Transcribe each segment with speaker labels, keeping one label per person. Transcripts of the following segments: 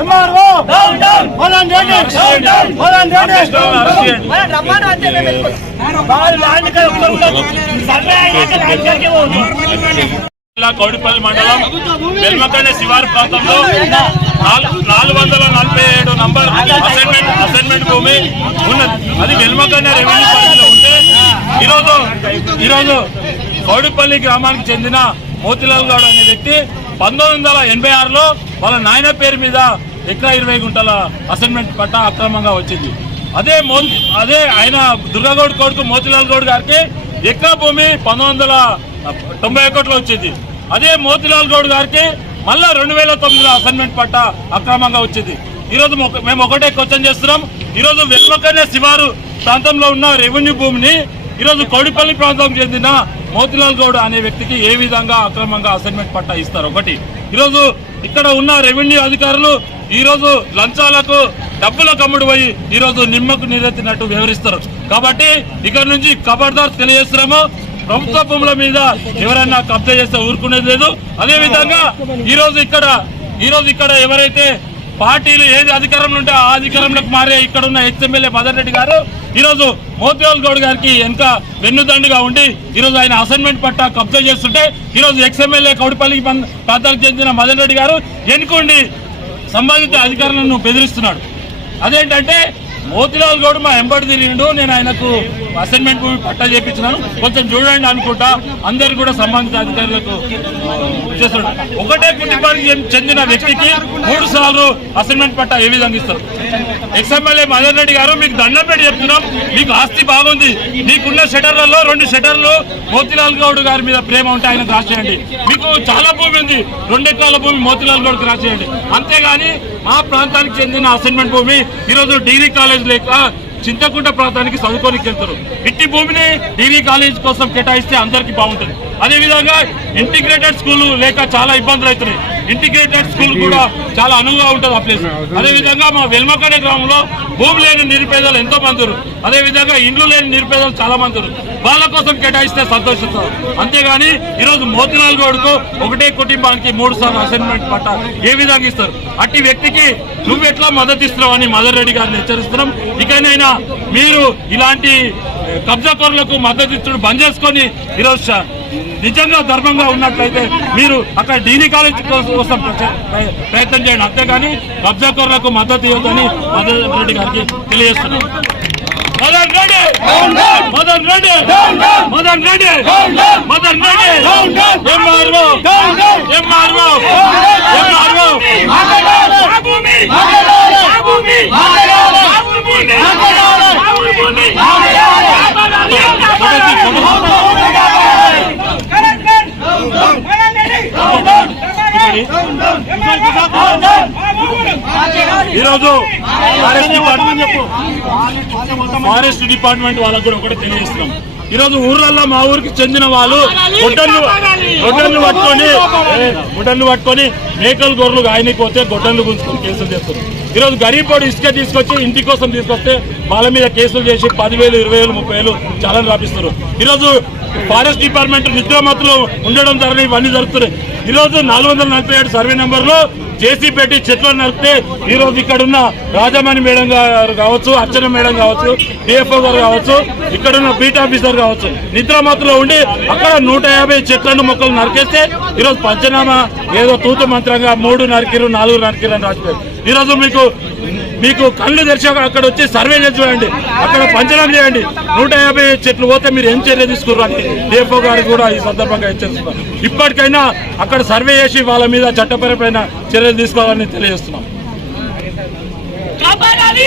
Speaker 1: MRO Madan Reddy Madan Reddy
Speaker 2: జిల్లా కౌడిపల్లి మండలం వెల్మకండ శివారు ప్రాంతంలో నాలుగు నాలుగు వందల నలభై ఏడు నంబర్ అసైన్మెంట్ అసైన్మెంట్ భూమి ఉన్నది అది వెల్మకండ రెవెన్యూ పరిధిలో ఉంటే ఈరోజు ఈరోజు కౌడిపల్లి గ్రామానికి చెందిన మోతిలాల్ గౌడ్ అనే వ్యక్తి పంతొమ్మిది వందల ఎనభై ఆరులో వాళ్ళ నాయన పేరు మీద ఎకరా ఇరవై గుంటల అసైన్మెంట్ పట్ట అక్రమంగా వచ్చింది. అదే మో అదే ఆయన దుర్గాగౌడ్ కొడుకు మోతిలాల్ గౌడ్ గారికి ఎకరా భూమి పంతొమ్మిది వందల తొంభై ఒకటిలో వచ్చింది. అదే మోతిలాల్ గౌడ్ గారికి మళ్ళా రెండు వేల తొమ్మిదిలో అసైన్మెంట్ పట్ట అక్రమంగా వచ్చింది. ఈరోజు మేము ఒకటే క్వశ్చన్ చేస్తున్నాం. ఈరోజు వెల్మకన్య శివారు ప్రాంతంలో ఉన్న రెవెన్యూ భూమిని ఈరోజు కౌడిపల్లి ప్రాంతం చెందిన మోతిలాల్ గౌడ్ అనే వ్యక్తికి ఏ విధంగా అక్రమంగా అసైన్మెంట్ పట్టా ఇస్తారు? ఒకటి. ఈరోజు ఇక్కడ ఉన్న రెవెన్యూ అధికారులు ఈరోజు లంచాలకు డబ్బుల కమ్ముడు పోయి ఈరోజు నిమ్మకు నీరెత్తినట్టు వివరిస్తారు. కాబట్టి ఇక్కడ నుంచి ఖబర్దార్ తెలియజేస్తున్నాము. ప్రభుత్వ భూముల మీద ఎవరైనా కబ్జా చేస్తే ఊరుకునేది లేదు. అదేవిధంగా ఈరోజు ఇక్కడ ఈ రోజు ఇక్కడ ఎవరైతే పార్టీలు ఏది అధికారంలో ఉంటే ఆ అధికారంలోకి మారే ఇక్కడ ఉన్న ఎక్స్ఎమ్మెల్యే మదన్ రెడ్డి గారు ఈరోజు రోజు మోతిలాల్ గౌడ్ గారికి ఎంత వెన్నుదండుగా ఉండి ఈరోజు ఆయన అసైన్మెంట్ పట్టా కబ్జా చేస్తుంటే ఈరోజు రోజు ఎక్స్ఎమ్మెల్యే కౌడిపల్లి పం- ప్రాంతానికి చెందిన మదన్ రెడ్డి గారు ఎన్నుకోండి సంబంధిత అధికారులను బెదిరిస్తున్నాడు. అదేంటంటే మోతిలాల్ గౌడ్ మా ఎంబడి తిరిగిండు. నేను ఆయనకు అసైన్మెంట్ భూమి పట్టా చేపించినాను. కొంచెం చూడండి అనుకుంటా అందరు కూడా సంబంధిత అధికారులకు చేస్తున్నాడు ఒకటే కుటుంబానికి చెందిన వ్యక్తికి మూడు సార్లు అసైన్మెంట్ పట్టా ఏ విధంగా ఇస్తారు? ఎక్స్ఎమ్మెల్యే మదన్ రెడ్డి గారు మీకు దండం పెట్టి చెప్తున్నాం. మీకు ఆస్తి బాగుంది. మీకున్న షటర్లలో రెండు షటర్లు మోతిలాల్ గౌడ్ గారి మీద ప్రేమ ఉంటే ఆయనకు రాసేయండి మీకు చాలా భూమి ఉంది. రెండు ఎకరాల భూమి మోతిలాల్ గౌడ్కి రాసేయండి అంతేగాని మా ప్రాంతానికి చెందిన అసైన్మెంట్ భూమి ఈరోజు డిగ్రీ కాలేజ్ లేక చింతకుంట ప్రాంతానికి చదువుకోనికి వెళ్తారు. ఇట్టి భూమిని డిగ్రీ కాలేజ్ కోసం కేటాయిస్తే అందరికీ బాగుంటుంది. అదేవిధంగా ఇంటిగ్రేటెడ్ స్కూల్ లేక చాలా ఇబ్బందులు అవుతున్నాయి. ఇంటిగ్రేటెడ్ స్కూల్ కూడా చాలా అనువుగా ఉంటుంది ఆ ప్లేస్ అదేవిధంగా మా వెల్మకడే గ్రామంలో భూమి లేని నిరుపేదలు ఎంతో మంది అదేవిధంగా ఇండ్లు లేని నిరుపేదలు చాలా మంది వాళ్ళ కోసం కేటాయిస్తే సంతోషిస్తారు అంతేగాని ఈరోజు మోతిలాల్ గౌడ్కు ఒకటే కుటుంబానికి మూడు సార్లు అసైన్మెంట్ పట్ట ఏ విధంగా ఇస్తారు? అట్టి వ్యక్తికి నువ్వు ఎట్లా మద్దతు ఇస్తున్నావు అని మదర్ రెడ్డి గారిని హెచ్చరిస్తున్నాం. ఇకనైనా మీరు ఇలాంటి కబ్జాకోరులకు మద్దతు ఇచ్చుడు బంద్ చేసుకొని ఈరోజు నిజంగా ధర్మంగా ఉన్నట్లయితే మీరు అక్కడ డీనీ కాలేజ్ కోసం ప్రయత్నం చేయండి. అంతేగాని కబ్జాకోరులకు మద్దతు ఇవ్వద్దని మదర్ రెడ్డి గారికి తెలియజేస్తున్నాం. Madan Reddy! Madan Reddy! Madan Reddy! Madan Reddy! MRO! MRO! MRO! ఈరోజు ఫారెస్ట్ డిపార్ట్మెంట్ చెప్పు. ఫారెస్ట్ డిపార్ట్మెంట్ వాళ్ళకు కూడా ఒకటి తెలియజేస్తున్నాం. ఈరోజు ఊర్లలో మా ఊరికి చెందిన వాళ్ళు గొడ్డన్ను గొడ్డన్ను పట్టుకొని ఏ, పట్టుకొని మేకలు గొర్రెలు గాయనికి పోతే గొడ్డన్ను గుంజుకొని కేసులు చేస్తారు ఈరోజు గరీబ్ ఇసుక తీసుకొచ్చి ఇంటి కోసం తీసుకొస్తే వాళ్ళ మీద కేసులు చేసి పదివేలు ఇరవై వేలు ముప్పై వేలు చాలా రాపిస్తారు ఈరోజు ఫారెస్ట్ డిపార్ట్మెంట్ నిద్రమతులు ఉండడం ద్వారా ఇవన్నీ జరుగుతున్నాయి. ఈరోజు నాలుగు వందల నలభై ఏడు సర్వే నెంబర్లో జేసీ పెట్టి చెట్లు నరికితే ఈ రోజు ఇక్కడ ఉన్న రాజమణి మేడం గారు కావచ్చు అర్చన మేడం కావచ్చు డిఎఫ్ఓ గారు కావచ్చు ఇక్కడున్న బీట్ ఆఫీసర్ కావచ్చు నిద్రమత్తులో ఉండి అక్కడ నూట యాభై చెట్లను మొక్కలు నరికేస్తే ఈరోజు పంచనామా ఏదో తూతు మంత్రంగా మూడు నరికిరు నాలుగు నరికిరు అని రాసిపోయారు. ఈరోజు మీకు మీకు కళ్ళు తెరిచాక అక్కడ వచ్చి సర్వే చేసి చూడండి. అక్కడ పంచనామా చేయండి. నూట యాభై చెట్లు పోతే మీరు ఏం చర్య తీసుకుర్రు అని డిఎఫ్ఓ గారికి కూడా ఈ సందర్భంగా హెచ్చరిస్తున్నాం ఇప్పటికైనా అక్కడ సర్వే చేసి వాళ్ళ మీద చట్టపరమైన చర్యలు తీసుకోవాలని తెలియజేస్తున్నాం.
Speaker 3: కాపాడాలి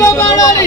Speaker 3: కాపాడాలి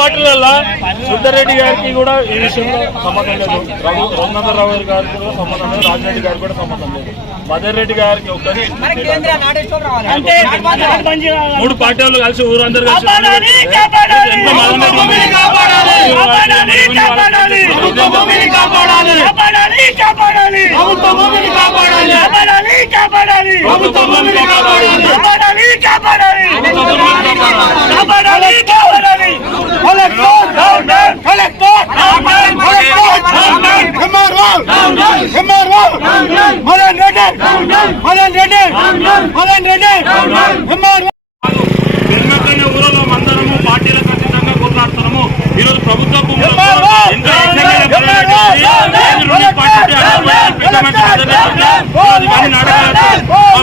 Speaker 2: పార్టీలలో సుందరెడ్డి గారికి కూడా ఈ విషయంలో సంబంధం లేదు. రఘు రఘునందన్ రావు గారికి కూడా సంబంధం లేదు. రాజరెడ్డి గారికి కూడా సంబంధం లేదు. మదర్ రెడ్డి గారికి ఒక్కరి
Speaker 3: చేయాలి.
Speaker 2: మూడు పార్టీ వాళ్ళు కలిసి ఊరందరూ కలిసి. ఎంత
Speaker 3: కాపాడాలి, కాపాడాలి, కాపాడాలి. ప్రభుత్వ భూమిని కాపాడాలి. కాపాడాలి, కాపాడాలి. ప్రభుత్వ భూమిని కాపాడాలి. కాపాడాలి, కాపాడాలి. కాపాడాలి, కాపాడాలి. Collector, down, down. Collector, down, down. Collector, down, down.
Speaker 1: Madan Reddy Madan Reddy Madan Reddy MRO
Speaker 2: వెనుకనే ఊరలో అందరము పార్టీలకు అతీతంగా కొట్లాడుతున్నాము ఈ రోజు ప్రభుత్వ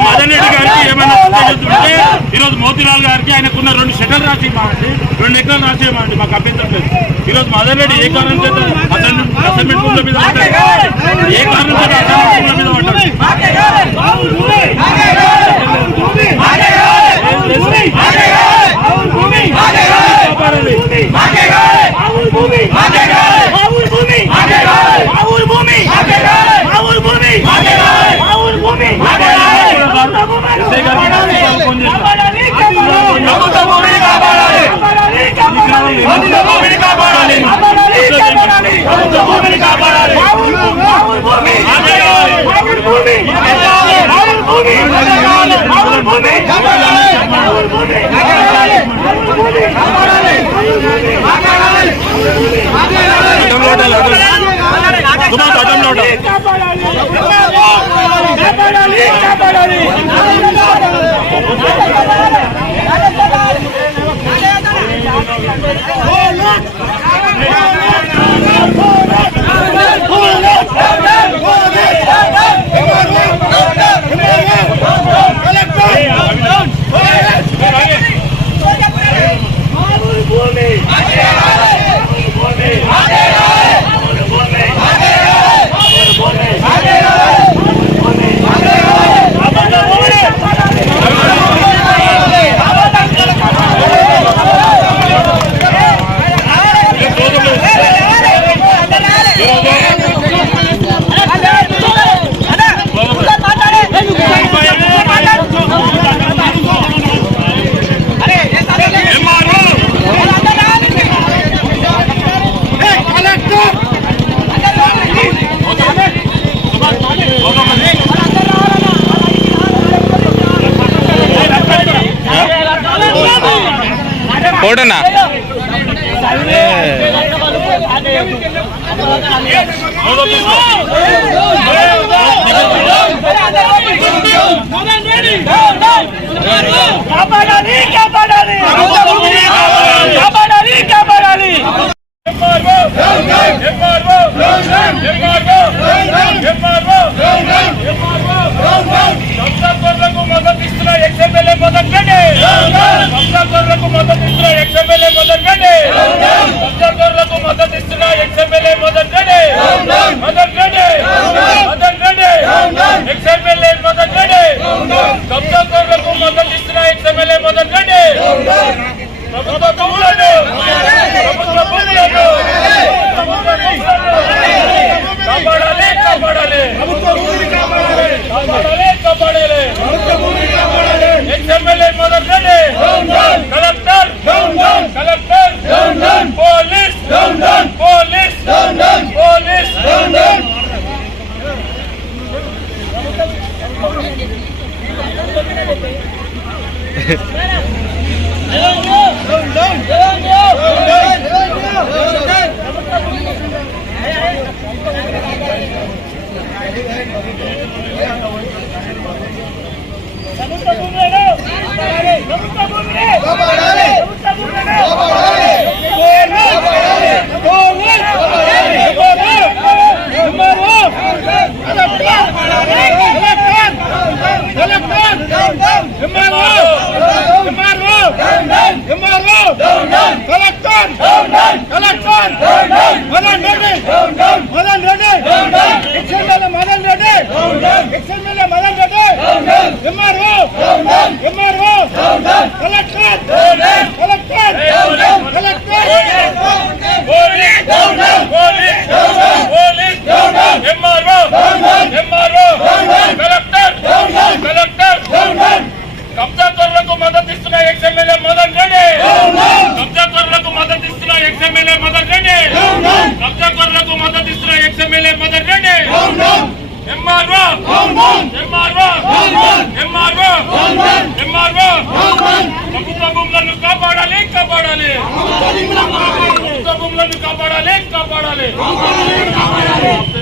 Speaker 2: మదన్ రెడ్డి ఈరోజు గారికి ఏమైనా ఉంటే మోతీలాల్ గారికి ఆయనకున్న రెండు షెటల్ రాసి ఇవ్వండి. రెండు ఎకరాలు రాసి ఇవ్వండి. మాకు అభ్యంతరం లేదు. ఈ రోజు మదన్ రెడ్డి ఏ కారణం చేత అసెంబ్లీ మీద ఏ కారణం చేత అసెంబ్లీ మీద పడ్డాడు కుమార్ అడ్డంలో ఉంటాం.
Speaker 3: కాపాడాలి
Speaker 4: ఫోటోనా
Speaker 3: కాపాడాలి కాపాడాలి కాపాడాలి కాపాడాలి
Speaker 2: ఎక్స్ఎమ్మెల్యే మొదలుగండి సంస్థాపకులకు మద్దతు ఇస్తున్న ఎక్స్ఎమ్మెల్యే మొదలుగండి సంస్థాపకులకు మద్దతు ఇస్తున్న ఎక్స్ఎమ్మెల్యే మొదలుగండి మొదలుగండి మొదలుగండి ప్రభుత్వ భూములను కాపాడాలి కాపాడాలి